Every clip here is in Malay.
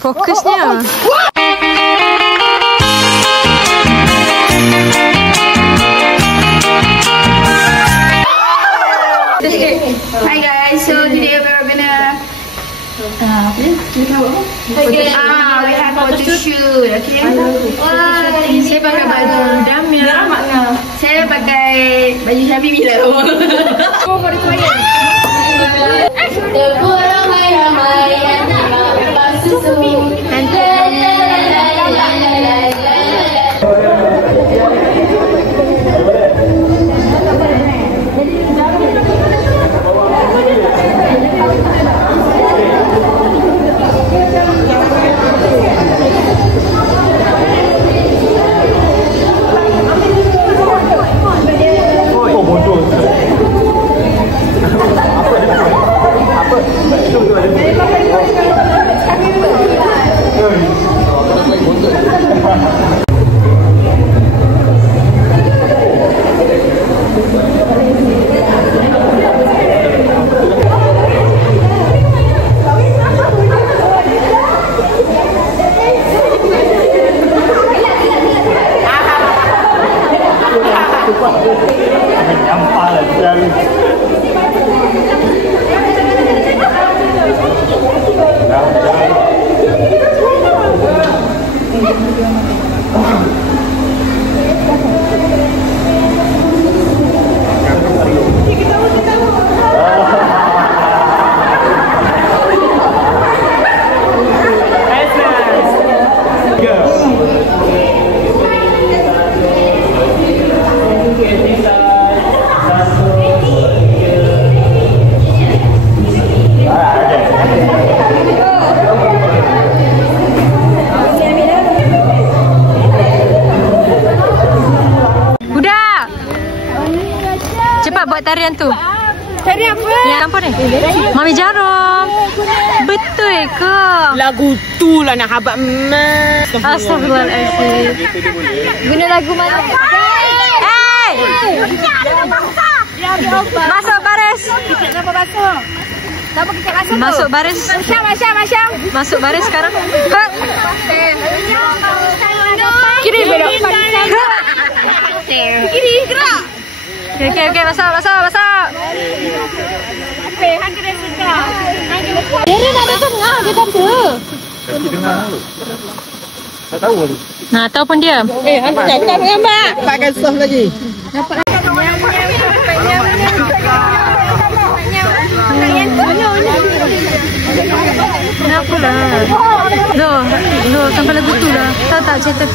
Fokusnya. Hi guys, so today we're gonna we have photo shoot, okay? Wah, saya pakai baju merah makna. Saya pakai baju Syafi bila rumah. Oh, for the toilet. Cepat buat tarian tu. Tarian apa? Yang apa ni? Mami Jarum. Betul ke? Lagu tu lah nak habak mak. Astagfirullahaladzim. Guna lagu mana? Hey! Masuk baris. Kenapa masuk? Kenapa kita masuk? Masuk baris. Masya. Masuk baris sekarang. Kiri belok. Kiri gerak. Okay, masuk. Hang kena gerak. Dia tak ada tengah, dia kata. Kaki dengar dulu. Tak tahu lagi. Nah, tahu pun dia. Hang cakap dengan mak. Pakai soft lagi. Dapat. Kenapa lah? No, sampai lagu tu lah. Tahu tak cerita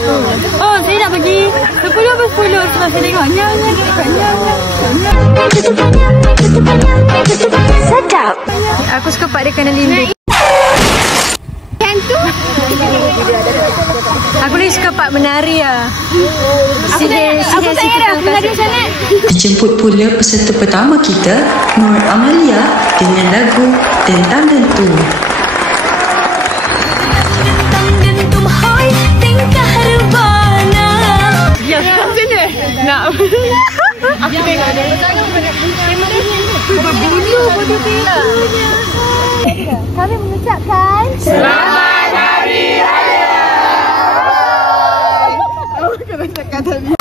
tu? Oh, saya nak bagi 10 sebab saya tengok nyanyi. Sedap. Aku suka part dia kena limbik. Yang tu. Aku ni suka part menari lah. Aku tak ada menari sangat. Dijemput pula peserta pertama kita, Nur Amalia, dengan lagu Tentang Dentum. Ya, sini. Nak. Aku tengok dia. Berbulu bodoh dia. Kami mengucapkan Selamat Hari Raya. Oh, kena cakap tadi.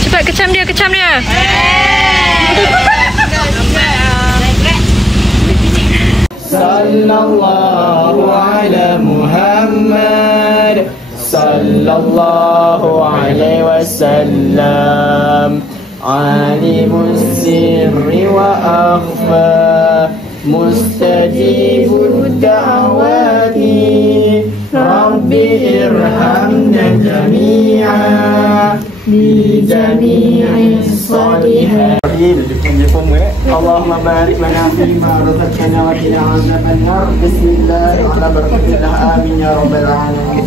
Cepat kecam dia. Sallallahu ala Muhammad Sallallahu alaihi wasallam Alimus sirri wa akhfa Mustajibud da'wati Rabbi irhamna jami'a Bi jami'i salihat Allahumma barik lana fima razaqtana wa qina azaban nar. Bismillah ala barakatillah amin ya rabbal alamin.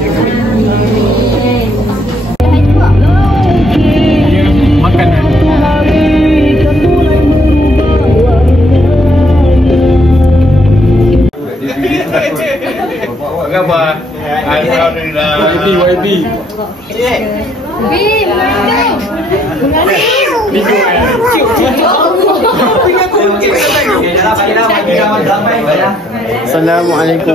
YB. Assalamualaikum.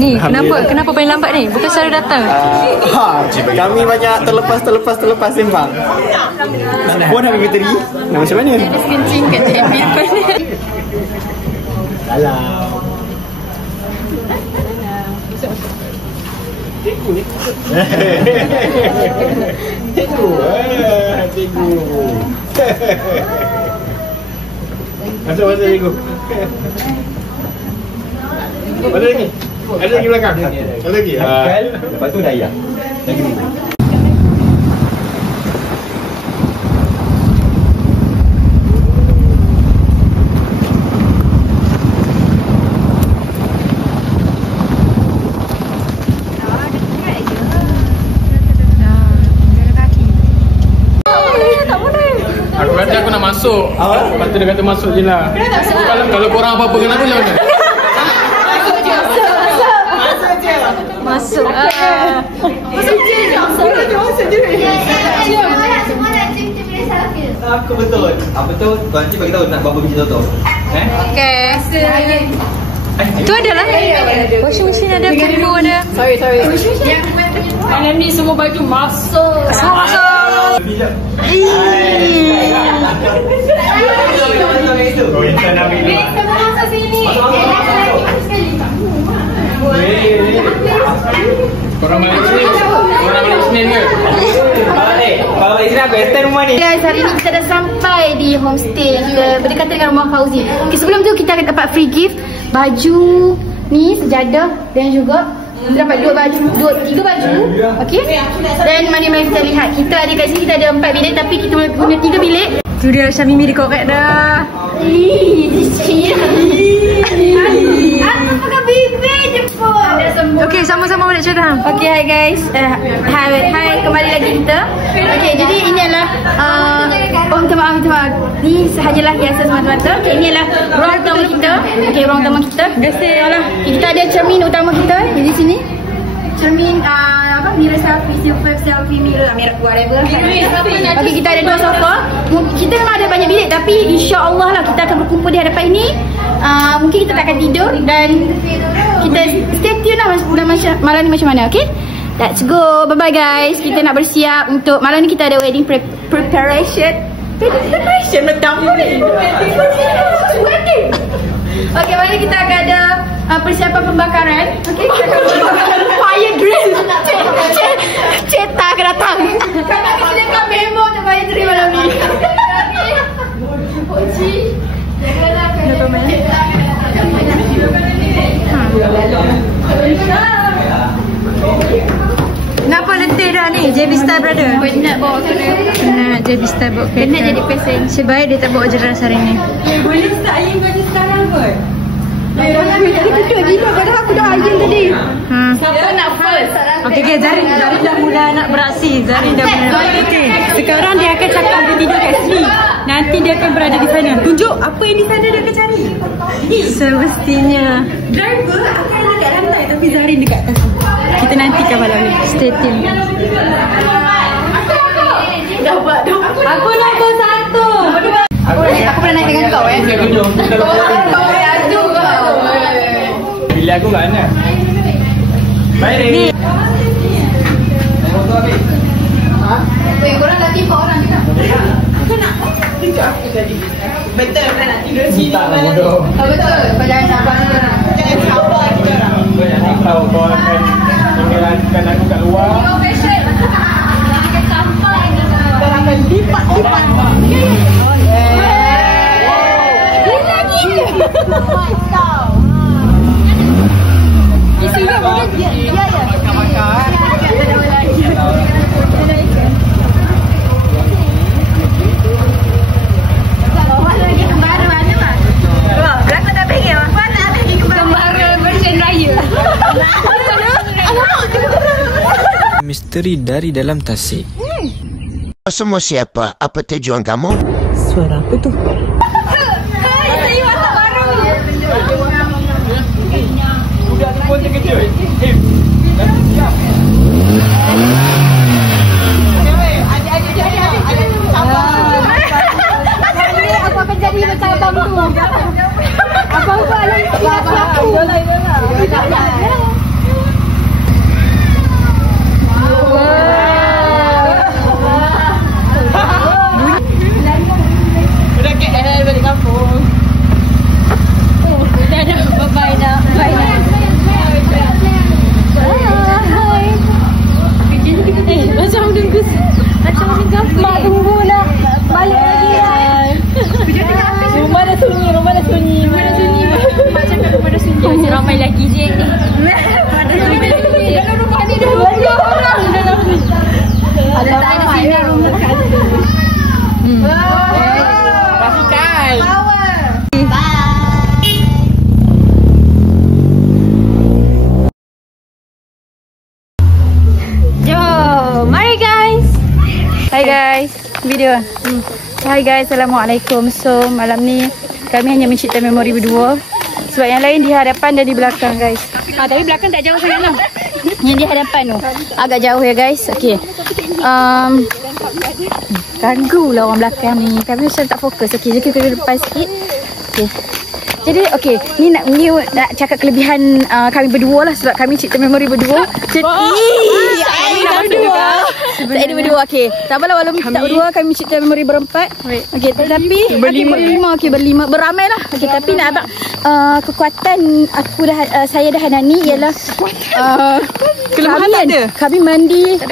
Ni, kenapa paling lambat ni? Bukan selalu datang. Kami banyak terlepas sembang. Puan nak pergi teri? Nak macam mana? Dia kencing kat tepi depan. Alah. Cikgu. Masuk cikgu. Ada lagi? Ada lagi belakang? Ada lagi? Lepas tu dah ya. Aku kata aku nak masuk. Lepas tu dia kata masuk je lah. Kalau korang apa-apa kena aku macam mana? Masuk. Aku betul. Apa tu? Tuan Cik bagi tahu nak berapa biji Toto. Okay. Tu adalah washing machine ada, kampu ada. Sorry. Malam ni semua baju masuk. Korang balik Senin ke? Bawa isteri aku, stand rumah ni. Guys, hari ni kita dah sampai di homestay kita berdekatan dengan rumah Fauzi. Okay, sebelum tu kita akan dapat free gift baju ni, sejadah dan juga kita dapat tiga baju. Okey. Dan mari kita lihat. Kita ada kat sini, kita ada 4 bilik tapi kita punya 3 bilik. Tu dia Syamimi dikorek dah. Aku pakai bibir je pun. Okey, sama-sama balik cerita. Okay, hi guys. Hi, kembali lagi kita. Okay, jadi ini adalah minta maaf. Ni sahajalah hiasan semata-mata. Okay, ini adalah ruang utama kita. Okay, ruang utama kita. Biasalah. Kita ada cermin utama kita di sini. Cermin mirror selfie mirror whatever. Okay, kita ada 2 sofa. Kita memang ada banyak bilik tapi insya-Allah lah kita akan berkumpul di hadapan ini. Mungkin kita tak akan tidur dan kita stay tune lah malam ni macam mana. Okay, let's go. Bye bye guys. Kita nak bersiap untuk malam ni. Kita ada wedding preparation betul ni. Okay, mari kita akan ada persiapan pembakaran. Okay, kita akan fire drill. Cetak akan datang. Kami akan sediakan memo untuk fire drill malam ni. Oci, janganlah Kenapa letih dah ni? JB Style brother. penat bawa kereta. Penat JB Style bawa kereta. Penat jadi pesen. Sebaik dia tak bawa jelas hari ni. Boleh start ayun baju sekarang kot. Jadi kecil gila padahal aku dah ayun tadi. Siapa nak first? Okey, Zari dah mula nak beraksi. Zari dah mula. Okey, sekarang dia akan cakap dia tidur kat sini. Nanti dia akan berada di sana. Tunjuk apa yang di sana dia akan cari. Semestinya. Driver akan dekat lantai tapi Zarin dekat atas. Kita nantikan malam ni. Stay tune. Dapat. Aku nak kau satu. Aku pernah naik dengan kau Kau adu kau. Bila aku kat mana? Baik ni. Korang dah tiba orang juga. Aku nak tunjuk aku tadi. Betul kan nak tidur sini malam. Betul. Kau jangan sabar. Jangan sabar. Kau jangan tahu kau akan tinggalkan aku kat luar. Kau fashion. Kita sampai. Kau akan lipat. Lagi. Mantap. Isi dia boleh dia. Misteri dari dalam tasik. Semua siapa? Apa tujuan kamu? Suara apa tu? Hai, saya watak baru. Video. Hai guys, Assalamualaikum. So malam ni kami hanya mencipta memori berdua. Sebab yang lain di hadapan dan di belakang guys. Tapi belakang tak jauh sangat lah. Yang di hadapan tu agak jauh ya guys. Okay. Ganggu lah orang belakang ni. Kami macam tak fokus. Okay, jadi kita depan sikit. Okay. Jadi ni nak cakap kelebihan kami berdua lah sebab kami cipta memori berdua. Kami tak ada berdua. Okey. Tak apalah walaupun tak berdua kami cipta memori berempat. Okey, tetapi berlima. Okey, berlima beramai lah. Okey, tapi nak abang kekuatan saya dah Hanani ialah Kelemahan tak ada. Kami mandi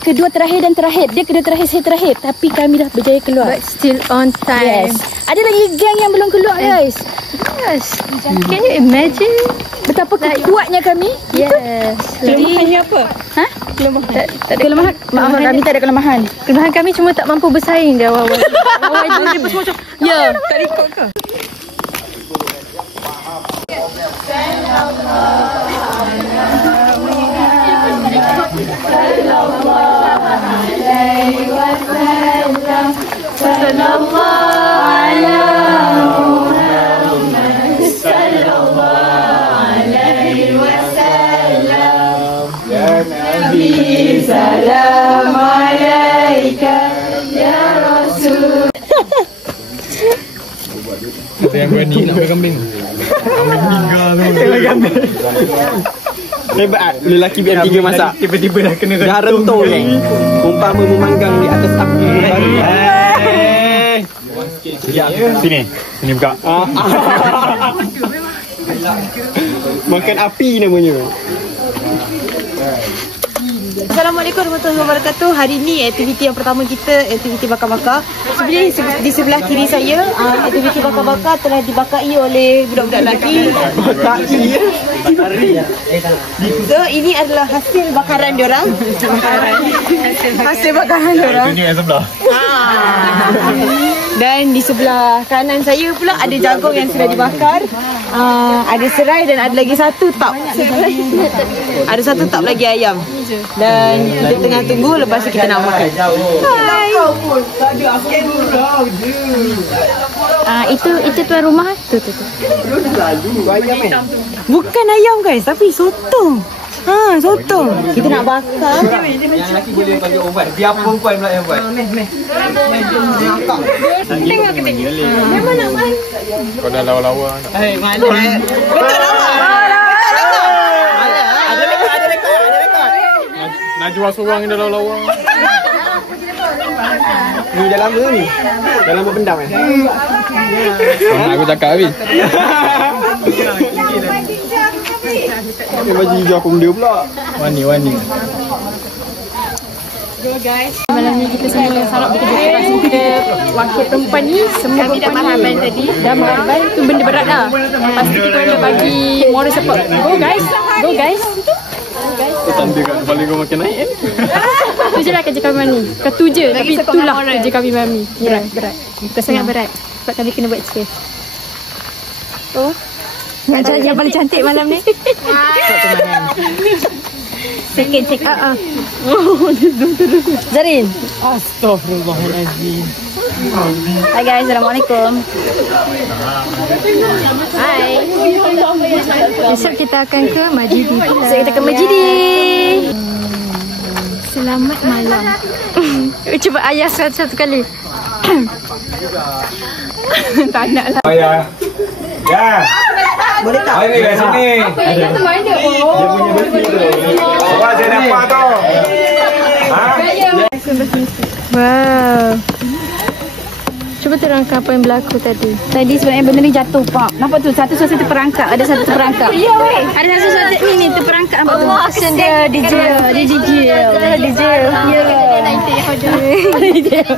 kedua terakhir dan terakhir. Dia kedua terakhir, saya terakhir. Tapi kami dah berjaya keluar. But still on time. Yes. Ada lagi geng yang belum keluar guys. Yes. Can you imagine? Betapa kuatnya kami. Yes. Kelemahannya apa? Ha? Kelemahan. Tak ada kelemahan. Maaf, kami tak ada kelemahan. Kelemahan kami cuma tak mampu bersaing di awal-awal. Awal dia semua macam, ya, tak ikut ke? Salam alaika ya Rasul. Ada yang berani nak makan kambing. Kambing meninggal tu. Lebat lelaki BM3 masak. Tiba-tiba dah kena dah rentol ni. Umpama memanggang di atas api. Sini. Sini buka. Makan api namanya. Assalamualaikum warahmatullahi wabarakatuh. Hari ni aktiviti yang pertama kita, aktiviti bakar-bakar. Di sebelah kiri saya, aktiviti bakar-bakar telah dibakai oleh budak-budak lelaki. So ini adalah hasil bakaran diorang. Hasil bakaran diorang. Tunjuk yang sebelah. Dan di sebelah kanan saya pula ada jagung yang sudah dibakar. Ada serai dan ada lagi satu tap. Ada satu tap lagi ayam. Dan kita tengah tunggu, lepas tu kita nak makan. Hai. Itu tuan rumah tu. Bukan ayam guys, tapi sotong. Sotong. Kita nak bakar. Yang lelaki boleh bagi ubat. Biar perempuan pula yang buat. Tengok ke ni. Memang nak makan. Kau dah lawa-lawa. Betul lawa. Ada rekod. Najwa seorang yang dah lawa-lawa. Ni dah lama ni. Dah lama pendam kan? Nak aku cakap habis. Dia baju hijau aku benda pula. Wani. So guys, malam ni kita semua sangat bekerja keras. Kita wakil perempuan ni, semua kami dah marhaban tadi. Dah marhaban, tu benda berat dah. Lepas tu kita orang bagi moral support. Go guys. Kau tanda kat kepala kau makin naik kan? Tu je lah kerja kami malam ni. Katu je, tapi itulah kerja kami malam ni. Berat. Bukan sangat berat. Sebab kami kena buat sikit. Oh. Yang paling cantik malam ni. Second. Zarin. Astaghfirullahalazim. Hai guys, Assalamualaikum. Hai. Besok kita akan ke Majidi. Selamat malam. Cuba ayah satu kali. Tak nak lah. Ayah. Ya. Boleh tak? Ayah kat sini. Ayah tu mana? Awak saya nampak tu. Wow. Cuba terangkan apa yang berlaku tadi. Tadi sebenarnya benda ni jatuh, Pak. Nampak tu? Satu terperangkap. Ada satu terperangkap. Ya, weh. Ada satu ni terperangkap. Nampak tu? Kesian dia di jail. Dia di jail.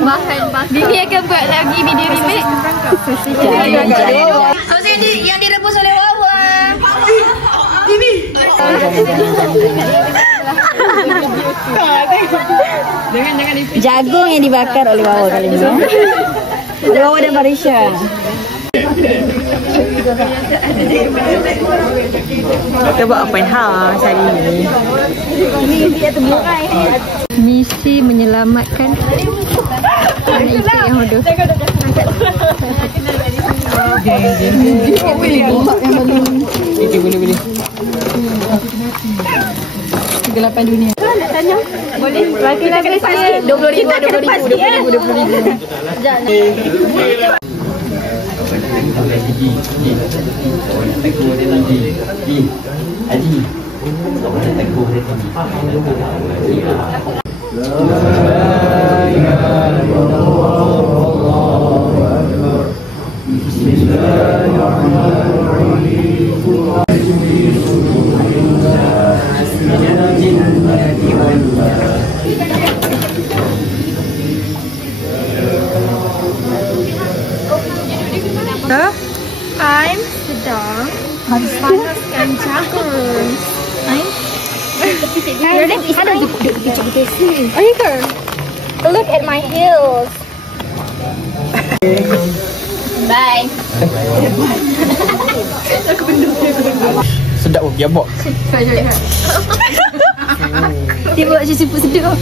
Bahan. Bibi akan buat lagi video remake. Yang direbus oleh Wawa. Bibi. Jagung yang dibakar oleh Wawa kali ni. Wawa dan Barisha. Kita buat open house hari ni. Misi menyelamatkan anak itik yang hodoh. Boleh. 38 dunia. Nak tanya? Boleh. Lagi saya 20,000. I'm sedang panaskan jagung. Oh, you girl. Look at my heels. Bye. Sedap pun, biar bok. Dia buat siput sedap.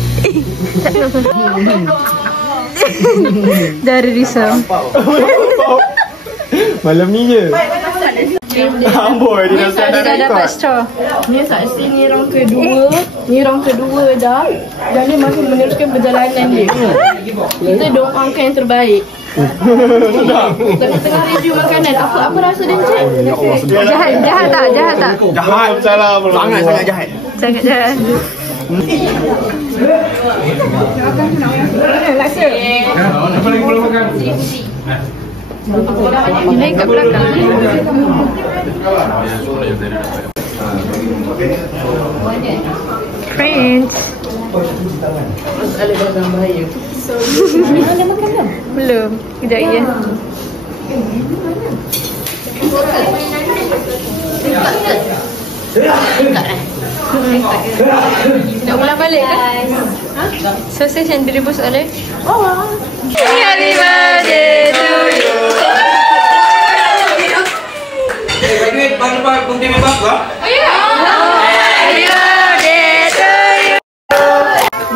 Dari risau. Malam ni je. Amboi, dia dah dapat straw. Ni saksi ni round kedua dah. Dan dia masih meneruskan perjalanan dia. Kita doakan yang terbaik. Tengah review makanan. Apa rasa dia cik? Jahat tak? Jahat salah. Sangat jahat. Sangat jahat. Naik kat belakang. Friends. Belum. Kejap ya. Nak ulang balik kan? Sosis yang direbus oleh Happy birthday to you. Graduate baru birthday memang lah. Happy birthday to you.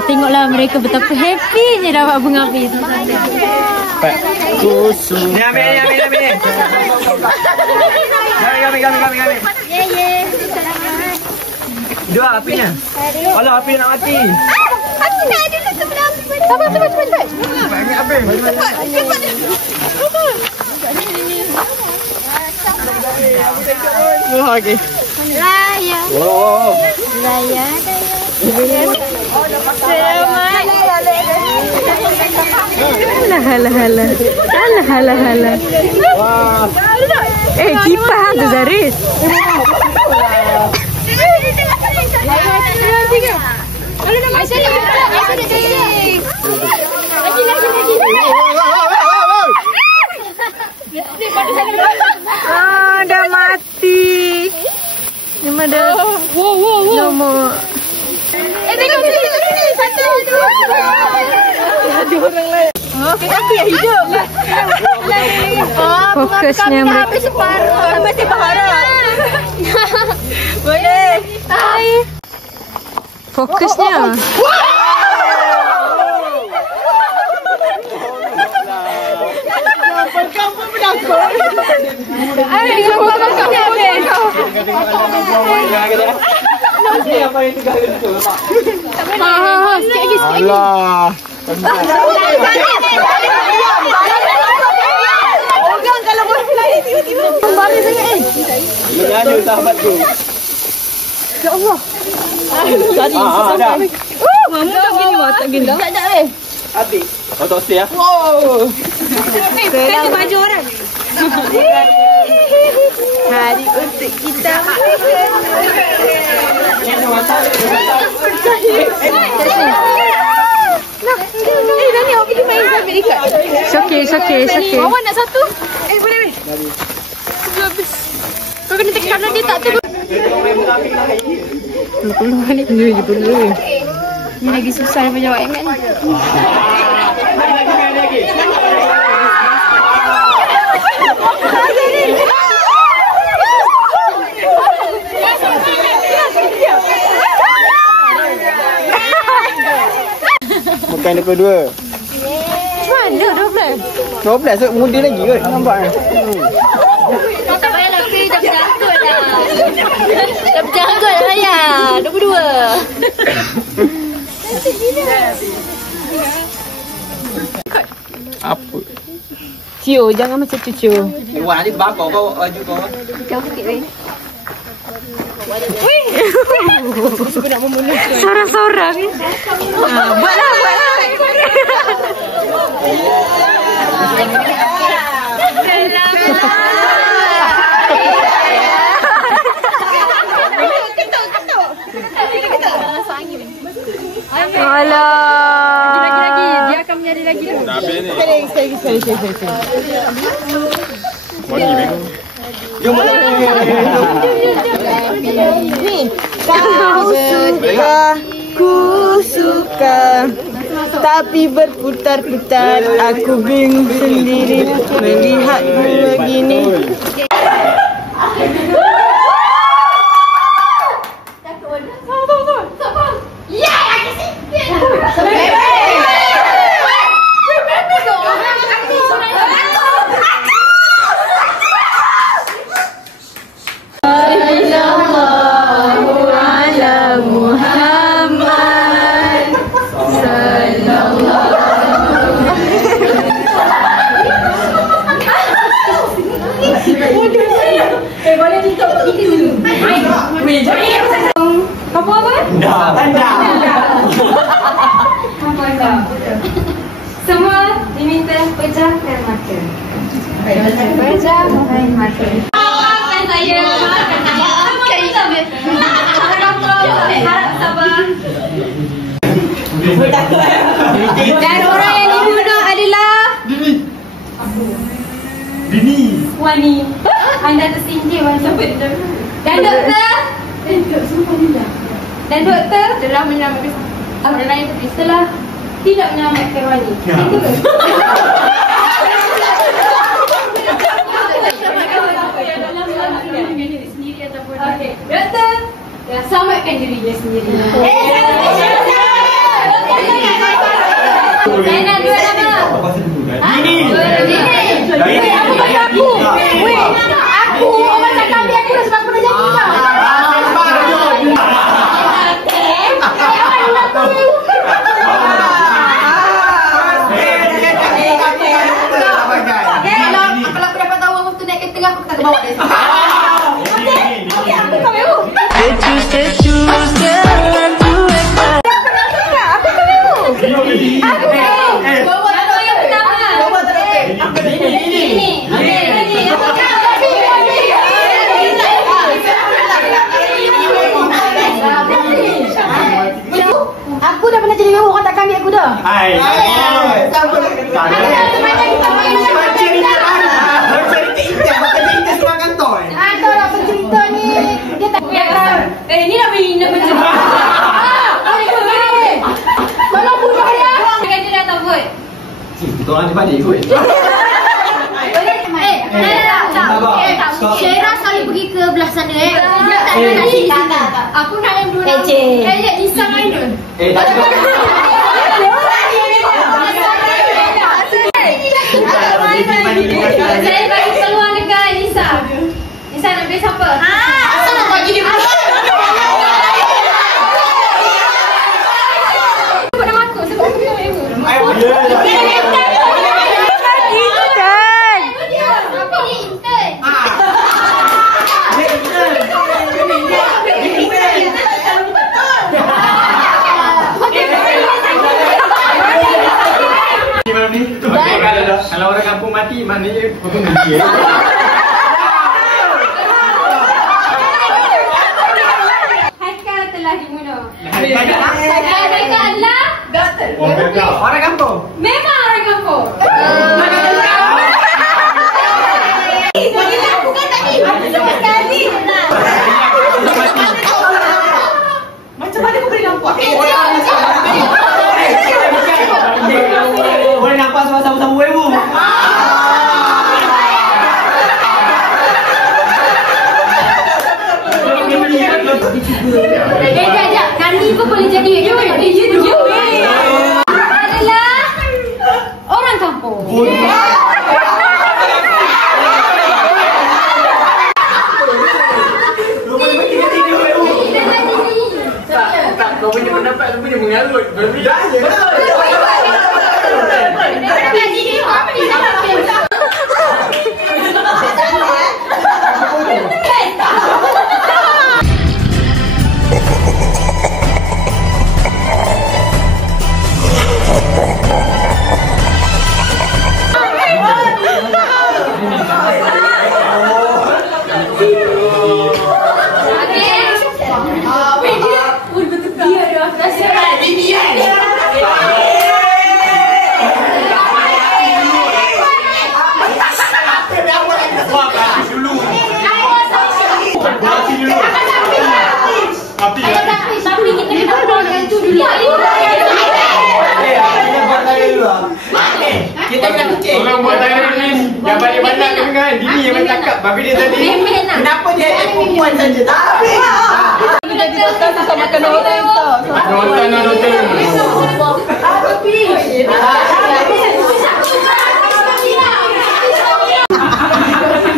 Tengoklah mereka betapa happy-nya dapat bunga api. Ni ambil. Kami. Dua apinya. Alah, api nak mati. Aku nak dulu sebelum api. Cepat. Banyak api. Cepat. Okey. Raya. Oh. Raya. Halah. Wah. Kipas tu Zaris. Dah mati. Memang dah. Nombor. Tengok sini. Satu, dua. Ada orang lain. Kenapa yang hidup? Fokusnya mereka. Masih berharap. Boleh. Hai. Fokusnya. Kamu menakut. Kamu Alah. Orang kalau boleh lari tiba-tiba baris sangat Nyanyi sahabat tu. Ya Allah. Tadi sampai. Mama tak gini. Tak. Habis. Kau tak stay ya? Wow. Kan baju orang. Hari untuk kita. Nani awak pergi main sampai dekat. It's okay. Mama nak satu. Boleh. Habis. Kau kena tekan kanan dia tak tu. Ni lagi susah daripada jawab ingat ni. Bukan 22. Mana 12? 12 so muda lagi kot. Nampak kan? Tak payahlah Fir, dah berjanggut dah. Dah berjanggut dah saya. 22. Apa? Cio, jangan macam cucu. Wah, ni bakar kau baju kau. Jauh sikit weh. Sorang-sorang. Buatlah. Alah. Lagi. Dia akan menjadi lagi. Dah habis ni. Sekali. Wangi bego. Ni. Ku suka. Tapi berputar-putar aku bingung sendiri melihatmu begini. Semua diminta pejamkan mata. Pejamkan mata. Maafkan saya. Maafkan saya. Harap sabar. Dan orang yang dibunuh adalah Dini. Wani. Anda tersinggir macam betul. Dan doktor telah menyelamatkan orang lain setelah tidak menyelamatkan Wani. Itu ke? Okey, doktor selamatkan diri dia sendiri. Saya nak dua nama. Dini. Apa pasal aku? Weh, aku orang tak kami aku dah sebab pernah jadi kau. Kalau aku dapat tahu aku tu naik kereta aku tak bawa dia. Okey, aku kau eu. Aku dah pernah jadi mewah, orang tak ambil aku dah. Hai. Ni nak beri nak macam ni. Tolong bunuh dia. Kata dah tak vote. Kita orang cepat dia ikut. Syera selalu pergi ke belah sana Dia tak ada nak sini. Aku nak yang dua. Lihat Nisa main tu. Tak cukup. Saya bagi peluang dekat Nisa. Nisa nak beli siapa? Asal nak bagi dia. Aku nak masuk sebab aku tak mahu. Kalau orang kampung mati, maknanya kau mati. Haikal telah dibunuh. Haikal adalah Orang kampung. memang orang kampung. Aku kan tadi sebut sekali. Macam mana kau boleh nampak? Boleh nampak sama-sama wewu. Sekejap. Kali pun boleh jadi. You. pendapat lu punya mengarut. Orang buat tanya ni, yang banyak-banyak kan. Dini yang main cakap, tapi dia tadi kenapa dia ada perempuan saja? Tapi kita jadi doktor susah makan orang tau. Nonton.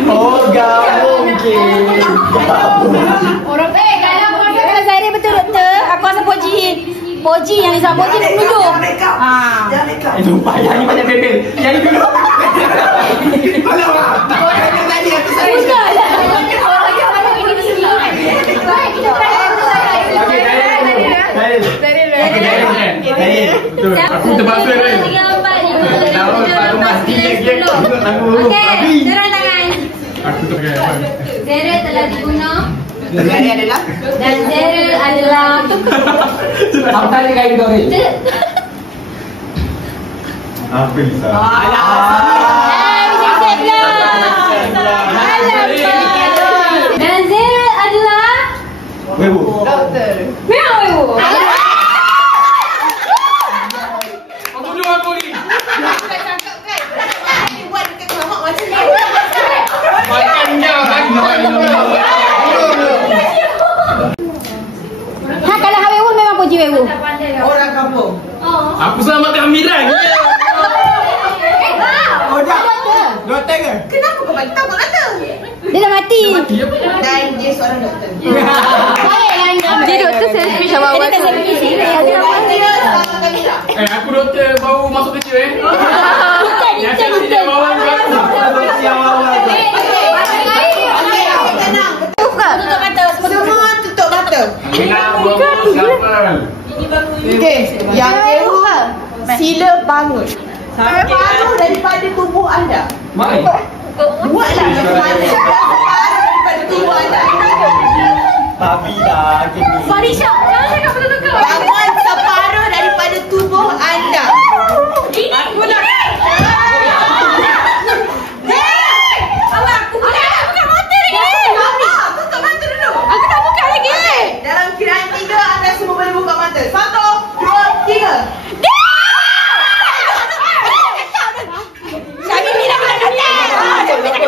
Oh, gak mungkin. Orang kalau Zahir betul doktor, aku rasa Poji yang Liza Poji nak menuduh. Lupa, yang ni banyak bebel. Yang ni dulu. Aku terpaksa kan. Okey, turun tangan. Aku terpaksa. Zahir telah dibunuh. Zahir adalah Dan Zahir adalah Apa tadi kain kau ni? Apa Lisa? Dan Zahir adalah Webu. memang Webu. Bunuh aku ni. Makan dia. Kalau Webu memang Poji Webu. orang kampung. Aku selamatkan Amiran. Oh dah. Doktor ke? Kenapa kau bagi tahu doktor? Dia dah mati. Dan dia seorang doktor. Dia doktor selfish awal-awal. Dia tak selfish. Aku doktor baru masuk kerja Yang selfish yang awal Tutup mata. Semua tutup mata. Okey, yang kedua sila bangun. Separuh daripada tubuh anda. Buatlah separuh daripada tubuh anda. Tapi dah. Body shop. Jangan cakap betul-betul. Bangun separuh daripada tubuh anda. Dalam kiraan 3 anda semua boleh buka mata. 1, 2, 3. Syamil ni dah kena kata. Dan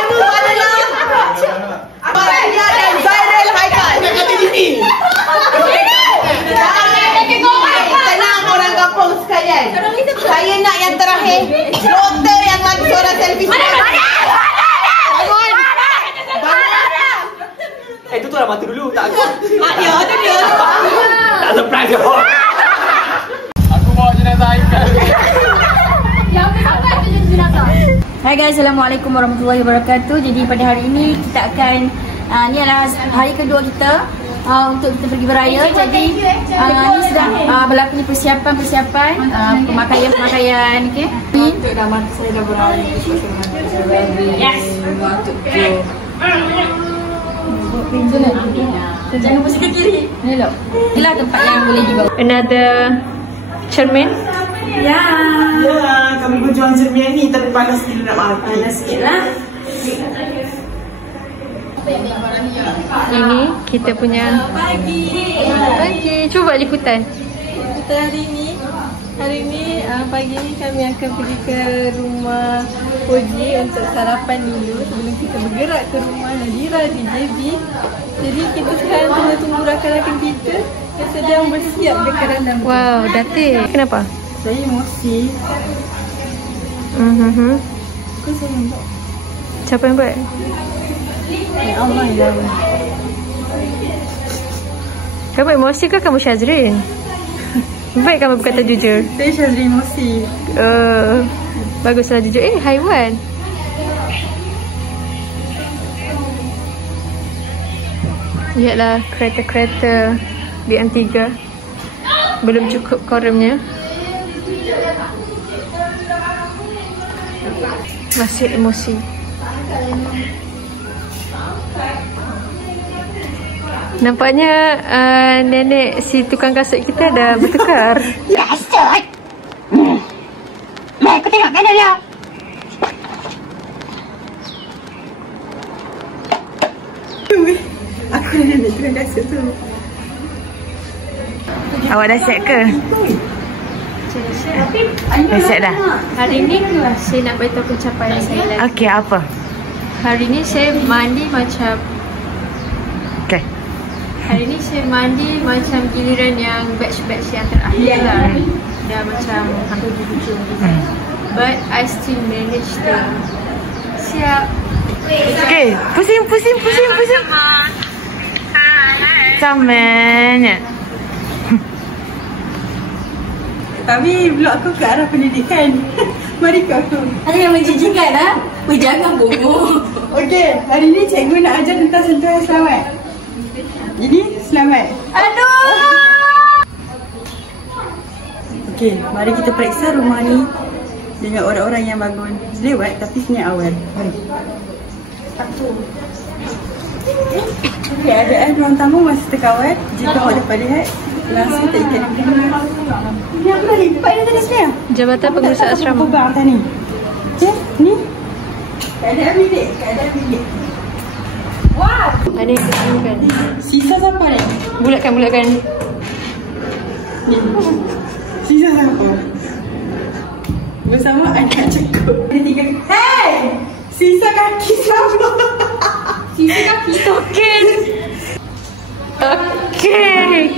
itu adalah Amalia dan Zairil Haikal. Tenang orang kampung sekalian. Saya nak yang terakhir. Doktor yang lagi seorang selfie. Tutup mata dulu. Tak aku. Dia tu dia. Tak surprise kau. Aku bawa jenazah Haikal. Yang pertama tu jenazah. Hai guys, Assalamualaikum warahmatullahi wabarakatuh. Jadi pada hari ini kita akan ni adalah hari kedua kita untuk kita pergi beraya. Jadi ni sedang berlaku persiapan pemakaian okey. Ni dah mata saya dah beraya. Yes. Jangan lupa sekat kiri. Ni loh. Inilah tempat yang boleh dibawa. Another cermin. Ya, kami berjuang cermin ni tapi panas sikit nak mati. Panas sikit lah. Ini kita punya pagi. Cuba liputan. Kita hari ni pagi ni kami akan pergi ke rumah Poji untuk sarapan dulu sebelum kita bergerak ke rumah Nadira di JB. Jadi kita sekarang tengah tunggu rakan-rakan kita yang sedang bersiap di kerana. Wow, Datin. Kenapa? Saya emosi. Kau sayang tak? Siapa yang buat? Allah yang Kamu emosi ke kamu Syazrin? Baik kamu berkata jujur. Saya Syazrin emosi. Baguslah jujur. Haiwan. Lihatlah kereta-kereta BM3. Belum cukup korumnya. Masih emosi. Nampaknya nenek si tukang kasut kita dah bertukar. Bastard! Mai, aku tengok kanan dia. Aku dah nenek tukang kasut tu. Awak dah siap ke? Dah siap dah? Hari ni saya nak beritahu pencapaian saya lagi. Okey, apa? Hari ni saya mandi macam... Okey. Hari ni saya mandi macam giliran yang batch-batch yang terakhir lah. Dah macam hampir di hujung gitu. But I still manage to... Siap. Okey, pusing. Samanya. Tapi vlog aku ke arah pendidikan. Mari ke aku. Ada yang menjijikan ha? Weh, jangan bohong. Okey, hari ni cikgu nak ajar tentang sentuhan selamat. Jadi, selamat. Aduh. Okey, mari kita periksa rumah ni dengan orang-orang yang bangun. Lewat tapi senyap awal. Mari. Keadaan ruang tamu masih terkawal. Jika awak dapat lihat, langsung terikat. Ni aku dah lipat dah tadi sebenarnya. Jabatan Pengurusan Asrama. Pegang atas ni. Okey, ni. Keadaan bilik. Wah! Ada yang kesinikan. Sisa siapa ni? Bulatkan. Ni. Sisa siapa? Bersama anak cukup. Ada 3. Hey! Sisa kaki siapa? Sisa kaki. Token. Okey.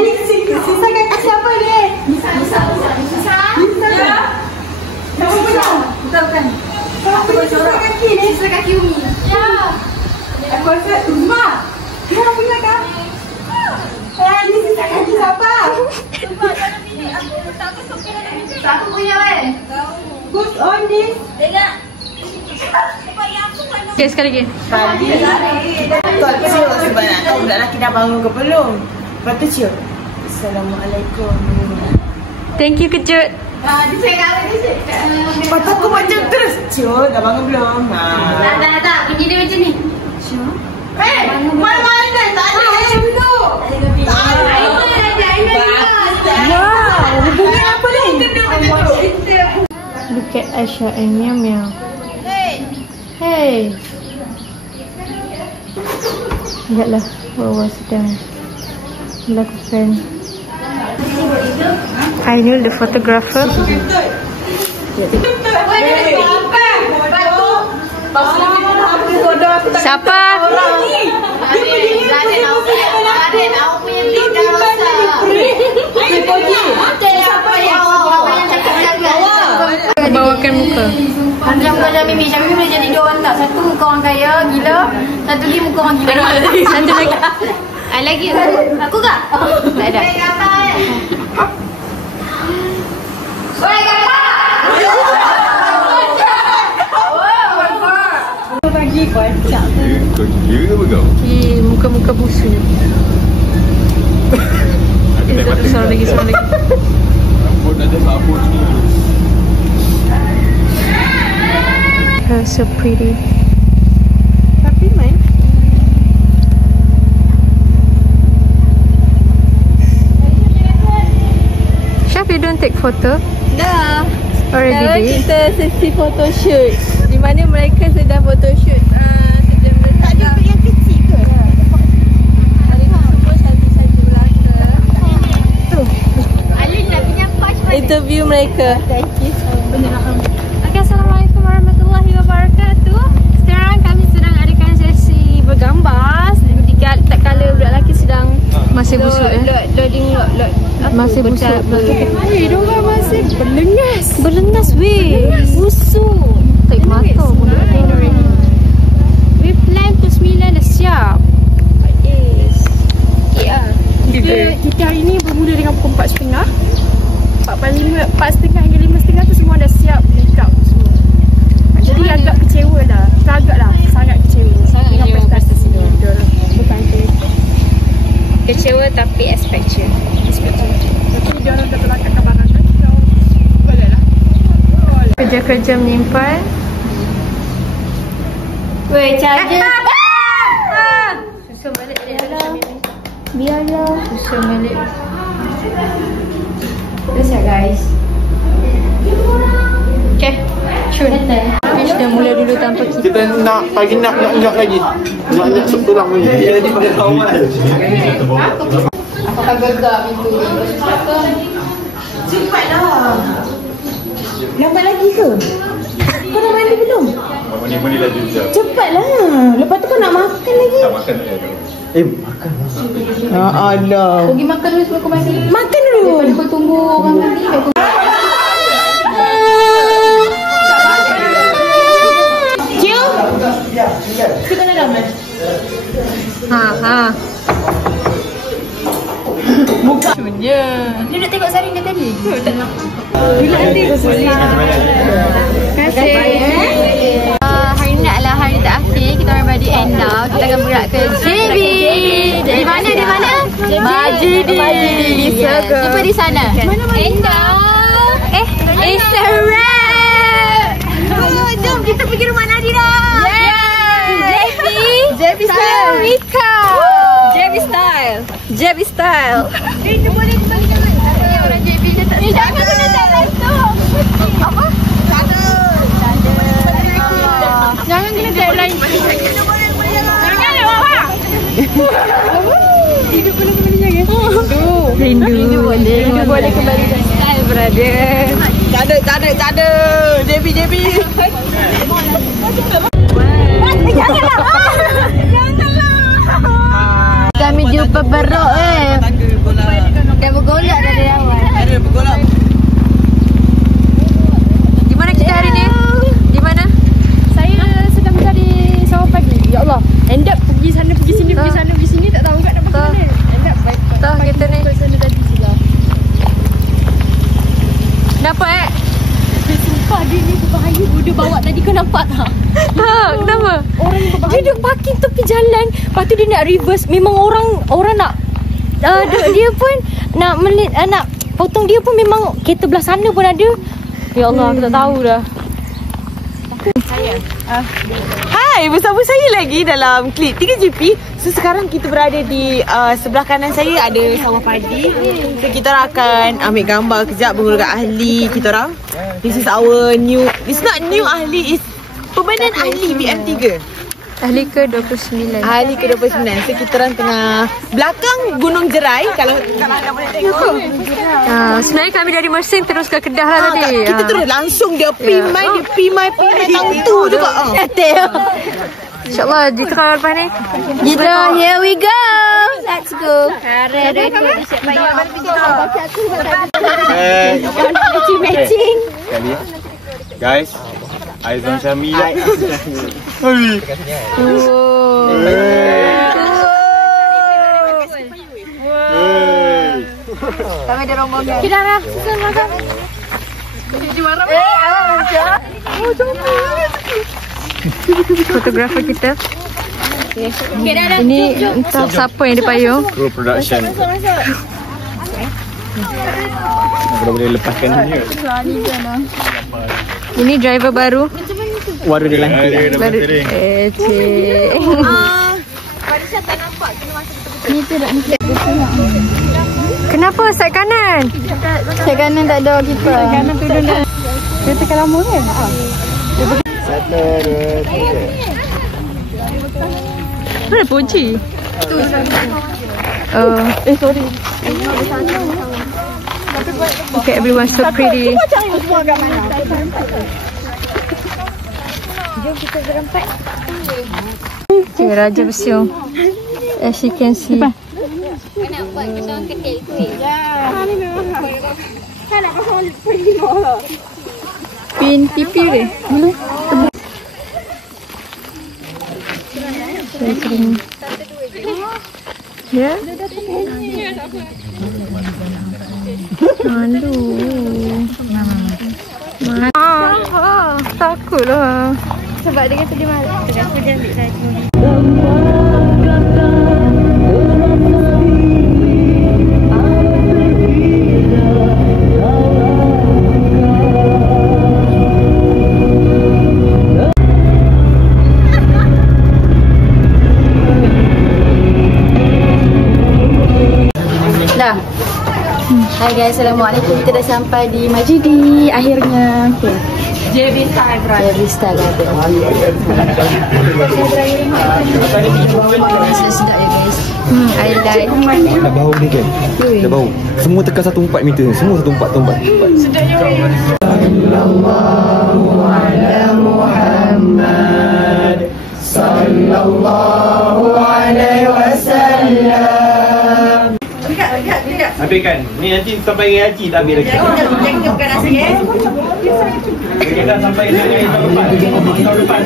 Ni sisa kaki siapa ni? Sisa. Kamu punya? Bukan. Kamu punya sisa kaki ni? Sisa kaki Umi. Ya. Aku rasa Mak. Kamu punya kan? Ni sisa kaki siapa? Aku punya weh. Who's on this? Dengar. Okey, sekali lagi. Tuan cium sebab nak tahu budak lelaki dah bangun ke belum. Lepas tu cium. Assalamualaikum. Thank you, kejut. Dia cakap Lepas tu aku macam terus. Cium, dah bangun belum? Tak. Bunyi dia macam ni. Mana-mana tak ada macam tu. Wow, hubungan apa ni? Look at Aisha and Meow Meow. Hey. Lihatlah bahawa sedang melakukan Ainul the photographer. Siapa? Bawakan muka. Macam Mimi boleh jadi dua orang tak? Satu muka orang kaya, gila. Satu lagi muka orang gila. Satu lagi. Lagi. Aku tak? Tak ada. Oi, kakak! Bagi kocak. Kau gila ke apa kau? Muka-muka busuk. Sorry lagi. Rambut ada sabun ni. Her so pretty. Tapi main. Syaf, you don't take photo? Dah. Already Sekarang did? kita sesi photoshoot. Di mana mereka sedang photoshoot. Sebelum mereka ada yang kecil ke? Hari ni semua satu-satu belaka. Alin dah punya coach. Interview mereka. Thank you so much. Okay, Assalamualaikum warahmatullahi wabarakatuh. Sekarang kami sedang adakan sesi bergambar. Tak kala budak lelaki sedang masih busuk Loading load. Masih busuk. Diorang masih Berlengas weh. Busuk. Tak mata pun. We plan to 9 dah siap. Yes. Kita hari ni bermula dengan pukul 4.30. 4.30 hingga 5.30 tu semua dah siap make up semua. Jadi agak kecewa lah. Sangat kecewa dengan prestasi sini. Bukan tu. Kecewa tapi expected. Tapi dia orang dah berlakakkan barang kan. Boleh lah. Kerja-kerja menyimpan. Weh, charger. Susun balik dia. Biarlah. Susun balik. Dah siap guys. Okay. Shoot. Fish dah mula dulu tanpa kita. Kita nak pagi nak lagi. Nak sup tulang lagi. Jadi pakai kawan. Apakah gegar pintu ni? Cepatlah. Lambat lagi ke? Kau dah mandi belum? Mandi lagi je. Cepatlah. Lepas tu kau nak makan lagi. Tak makan makan. Ya Allah. Pergi makan dulu sebelum kau mandi. Makan dulu. Daripada kau tunggu orang mandi. Cio. Kita dalam. Ha. Buka. Punya. Dia nak tengok Sarin dia tadi. Tak nak. Bila nanti kau boleh. Terima kasih. Hari ni adalah hari terakhir kita orang berada di Enda. Kita akan bergerak ke JB. Di mana? Majidi. Jumpa di sana. Enda. It's a wrap. Jom kita pergi rumah Nadira. JB Style. Rika. JB Style. Itu boleh kembali jangan. Orang JB dia tak. Jangan kena jalan tu. Apa? Jangan kena deadline. Jangan apa? Hidup boleh kembali jangan. Rindu boleh kembali jangan. Style brother. Tak ada. JB. Janganlah. Kami jumpa berok dah bergolak dari awal. Ada bergolak. Di mana kita hari ni? Di mana? Saya sedang mencari sawah pagi. Ya Allah. End up pergi sana, pergi sini, pergi sini. Tak tahu kat nak pergi mana. End up baik. Tahu kita ni. Ke sana tadi sudah. Dapat Sumpah dia ni berbahaya. Dia bawa tadi kau nampak tak? kenapa? Orang yang berbahaya. Dia duduk parking tepi jalan. Lepas tu dia nak reverse. Memang orang nak dia pun nak potong dia pun memang kereta belah sana pun ada. Ya Allah, aku tak tahu dah. Hai, bersama saya lagi dalam klip 3GP. So sekarang kita berada di sebelah kanan saya ada sawah padi. So kita orang akan ambil gambar kejap bermula dengan ahli kita orang. This is our new, it's not new ahli, it's permanent ahli BM3. Ahli ke-29. Ahli ke-29. So kita orang tengah belakang Gunung Jerai. Kalau anda boleh tengok. Sebenarnya kami dari Mersing terus ke Kedah lah tadi. Kita terus langsung dia pimai tangtu juga. InsyaAllah kita kalau lepas ni. Kita here we go. Let's go. Matching. Guys, Aizon Syamila. Kami ada rombongan. Kita dah susun makan. Juara. Fotografer kita. Ini entah siapa yang dipayung. Crew production. Aku boleh lepaskan dia. Ini driver baru. Waru dia langkah. Baru. Cik. Parisha tak nampak kena masuk Ni tu dah ni. Kenapa side kanan? Side kanan tak ada kita. Side kanan tu dah. Dia tekan lama kan? Mana punci? Tu. Sorry. Okay, everyone so pretty. Jom kita berempat. Okay, Raja bersiung. As you can see. Nak buat kedong ketik kuih. Kan nak pasang pergi lah. Pin pipi dia. Mana? Ya? Malu. Takutlah. Sebab dia kata dia malu. Dia kata dia ambil saya. Dah. Hai guys, Assalamualaikum. Kita dah sampai di Majidi akhirnya. Okay. JB Star Garden. JB Star Garden. Sedap ya guys. I like. Dah bau ni kan? Dah bau. Semua tekan 1.4 meter. Semua 1.4. Sedap ya. Sallallahu ala Muhammad sallallahu alaihi wasallam. Habiskan. Ni nanti sampai haji tak habis lagi. Jangan bukan nasi Kita sampai tahun depan.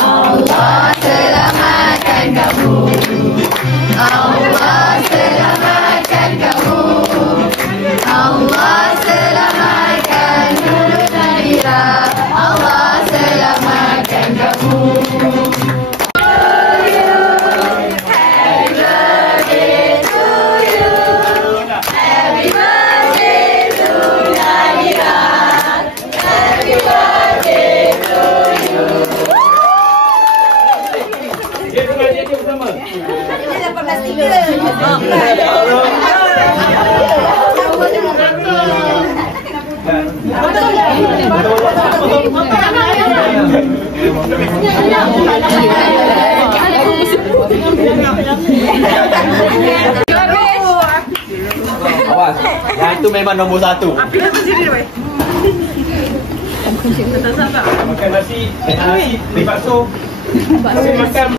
Allah selamatkan kamu. Allah selamatkan kamu. Allah selamatkan Nurul Nadira. Allah selamatkan kamu. Awas, yang itu memang nombor 1. Makan nasi, di bakso. Makan.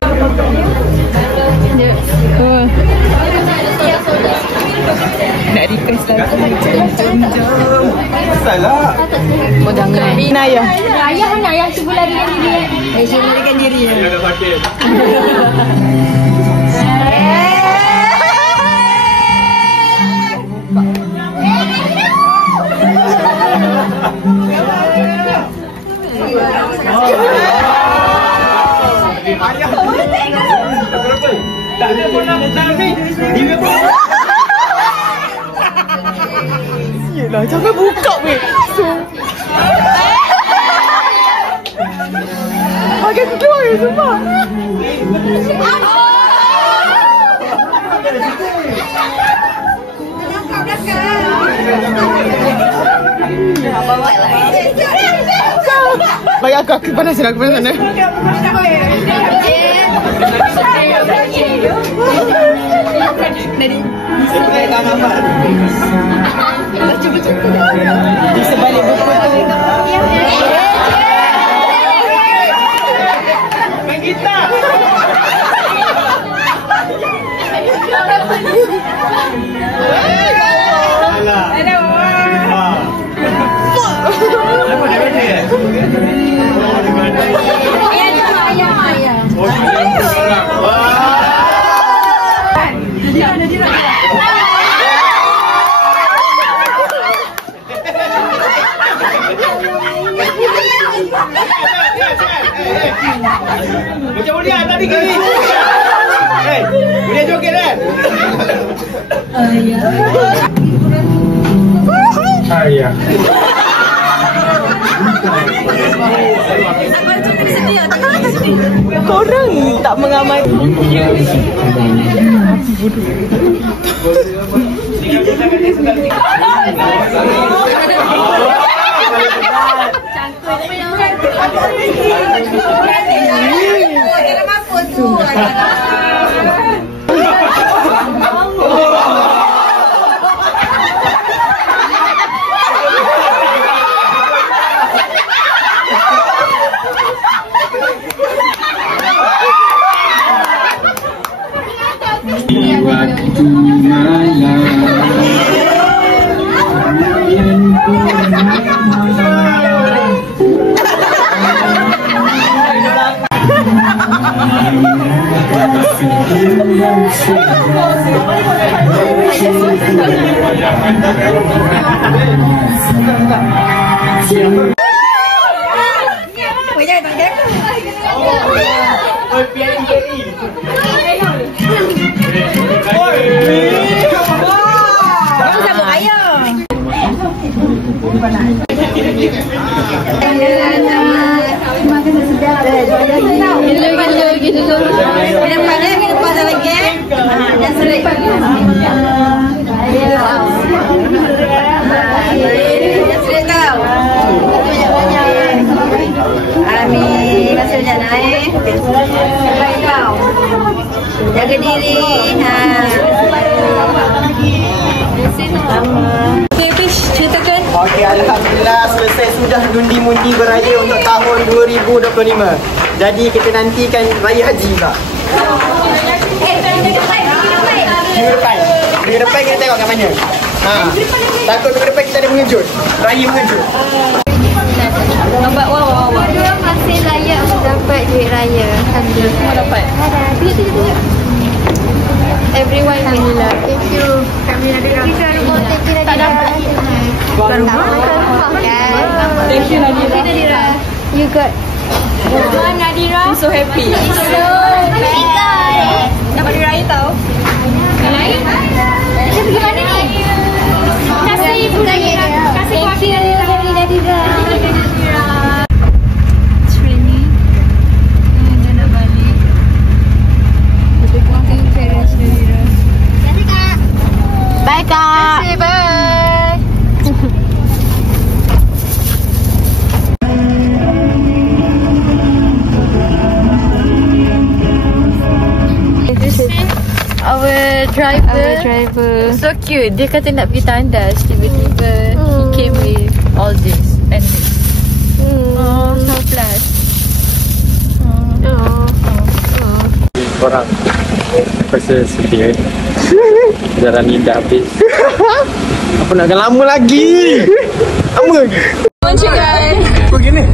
Nak request lagi. Salah. Oh jangan. Bina ya. Ayah cuba larikan diri. Cuba larikan diri. Dia dah sakit. Tak ada pun nak menang ni. Dia pun. Yelah, jangan buka weh. Bagi keluar ya semua. Bagi aku panasin aku panasin. Di sebalik buku tu. Main gitar. Alah. Apa dia benda? Ayah. Oh, macam Ulia tadi gini. Ulia joget kan? Ayah. Korang tak mengamati. Jaga diri. Okay, Fish, ceritakan. Okey, alhamdulillah selesai sudah undi-undi beraya untuk tahun 2025. Jadi kita nantikan raya haji pula. Minggu depan kita tengok kat mana. Takut minggu depan kita ada mengejut. Raya mengejut. Nampak wow. Dua masih layak dapat duit raya. Alhamdulillah. Semua dapat. Tunjuk. Everyone alhamdulillah. Thank you. Tak dapat. Thank you, Nadira. You got. Tuan Nadira. I'm so happy. Dapat duit raya tau. Yang lain? Kita pergi mana ni? Kasih ibu Nadira. Kasih wakil Nadira. Training. Dah nak balik. Betul-betul parents Nadira. Kasih Kak. Bye Kak. Kasih, bye. Our driver so cute. Dia kata nak pergi tandas. Tiba-tiba he came with all this and this. Oh, so plus. Korang pasal sedih jalan ni dah habis. Apa nak lama lagi? Lama lagi. Macam guys. Begini.